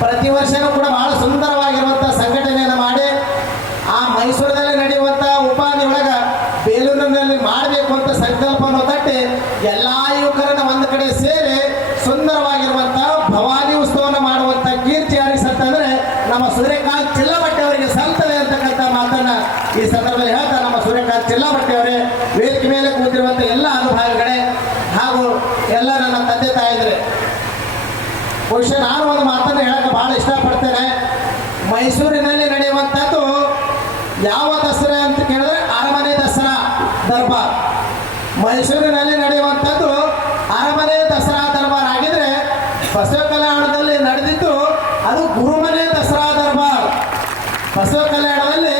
ಪ್ರತಿ ವರ್ಷನೂ ಕೂಡ ಬಹಳ ಸುಂದರವಾಗಿರುವಂಥ ಸಂಘಟನೆಯನ್ನು ಮಾಡಿ ಆ ಮೈಸೂರಿನಲ್ಲಿ ನಡೆಯುವಂಥ ಉಪಾಧಿ ಒಳಗ ಬೇಲೂರಿನಲ್ಲಿ ಮಾಡಬೇಕು ಅಂತ ಸಂಕಲ್ಪವನ್ನು ತಟ್ಟಿ ಎಲ್ಲ ಯುವಕರನ್ನ ಒಂದು ಕಡೆ ಸೇರಿ ಸುಂದರವಾಗಿರುವಂಥ ಭವಾನಿ ಉತ್ಸವವನ್ನು ಮಾಡುವಂಥ ಕೀರ್ತಿ ಯಾರಿಗೆ ಸತ್ತಂದ್ರೆ ನಮ್ಮ ಸೂರ್ಯಕಾಂತ್ ಚಿಲ್ಲಬಟ್ಟೆ ಅವರಿಗೆ ಸಲ್ತದೆ ಅಂತಕ್ಕಂಥ ಮಾತನ್ನ ಈ ಸಂದರ್ಭದಲ್ಲಿ ಹೇಳ್ತಾ ನಮ್ಮ ಸೂರ್ಯಕಾಂತ್ ಚಿಲ್ಲಬಟ್ಟೆ ಅವರೇ, ವೇದಿಕೆ ಮೇಲೆ ಕೂತಿರುವಂತ ಎಲ್ಲ ಅನುಭವಿಗಳೇ ಹಾಗೂ ಎಲ್ಲ ನನ್ನ ತಂದೆ ತಾಯಿದ್ರೆ ಬಹುಶಃ ನಾನು ಒಂದು ಇಷ್ಟಪಡ್ತೇನೆ ಮೈಸೂರಿನಲ್ಲಿ ನಡೆಯುವಂಥದ್ದು ಯಾವ ದಸರಾ ಅಂತ ಕೇಳಿದ್ರೆ ಅರಮನೆ ದಸರಾ ದರ್ಬಾರ್. ಮೈಸೂರಿನಲ್ಲಿ ನಡೆಯುವಂಥದ್ದು ಅರಮನೆ ದಸರಾ ದರ್ಬಾರ್ ಆಗಿದ್ರೆ ಬಸವ ಕಲ್ಯಾಣದಲ್ಲಿ ನಡೆದಿದ್ದು ಅದು ಗುರುಮನೆ ದಸರಾ ದರ್ಬಾರ್. ಬಸವ ಕಲ್ಯಾಣದಲ್ಲಿ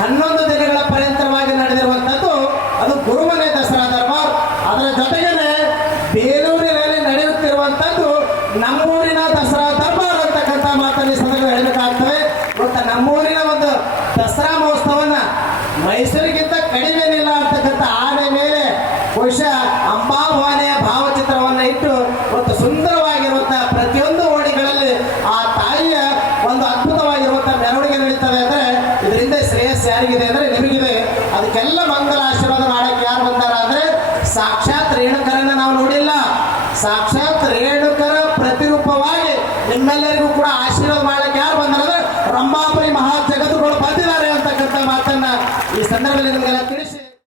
ಹನ್ನೊಂದು ದಿನಗಳ ಪರ್ಯಂತರವಾಗಿ ನಡೆದಿರುವಂಥದ್ದು ಅದು ಗುರುಮನೆ ದಸರಾ ದರ್ಬಾರ್. ಅದರ ಜೊತೆಗೇನೆ ಬೇಲೂರಿನಲ್ಲಿ ನಡೆಯುತ್ತಿರುವಂಥದ್ದು ನಮ್ಮೂರಿನ ದಸರಾ ದರ್ಬಾರ್. ಅಂತಕ್ಕಂಥ ಮಾತನ್ನು ಈ ಸಂದರ್ಭ ಹೇಳಬೇಕಾಗ್ತವೆ. ಮತ್ತು ನಮ್ಮೂರಿನ ಒಂದು ದಸರಾ ಮಹೋತ್ಸವನ ಮೈಸೂರಿಗಿಂತ ಕಡಿಮೆನಿಲ್ಲ ಅಂತಕ್ಕಂಥ ಆನೆ ಮೇಲೆ ಬಹುಶಃ ಅಂಬಾಭವಾನೆಯ ಭಾವಚಿತ್ರವನ್ನು ಇಟ್ಟು ಒಂದು ಸುಂದರವಾಗಿರುವಂತಹ ಪ್ರತಿಯೊಂದು ಓಣಿಗಳಲ್ಲಿ ಆ ತಾಯಿಯ ಒಂದು ಅದ್ಭುತವಾಗಿರುವಂತಹ ಮೆರವಣಿಗೆ ನಡೀತದೆ ಅಂದ್ರೆ ಇದರಿಂದ ಶ್ರೇಯಸ್ ಯಾರಿಗಿದೆ ಅಂದ್ರೆ ನಿಮಗಿದೆ. ಅದಕ್ಕೆಲ್ಲ ಮಂಗಲ ಆಶೀರ್ವಾದ ನಿಮ್ಮೆಲ್ಲರಿಗೂ ಕೂಡ ಆಶೀರ್ವಾದ ಮಾಡಕ್ಕೆ ಯಾರು ಬಂದ್ರೆ ರಂಭಾಪುರಿ ಮಹಾ ಜಗತ್ತುಗಳು ಬಂದಿದ್ದಾರೆ ಅಂತಕ್ಕಂಥ ಮಾತನ್ನ ಈ ಸಂದರ್ಭದಲ್ಲಿ ನಿಮಗೆಲ್ಲ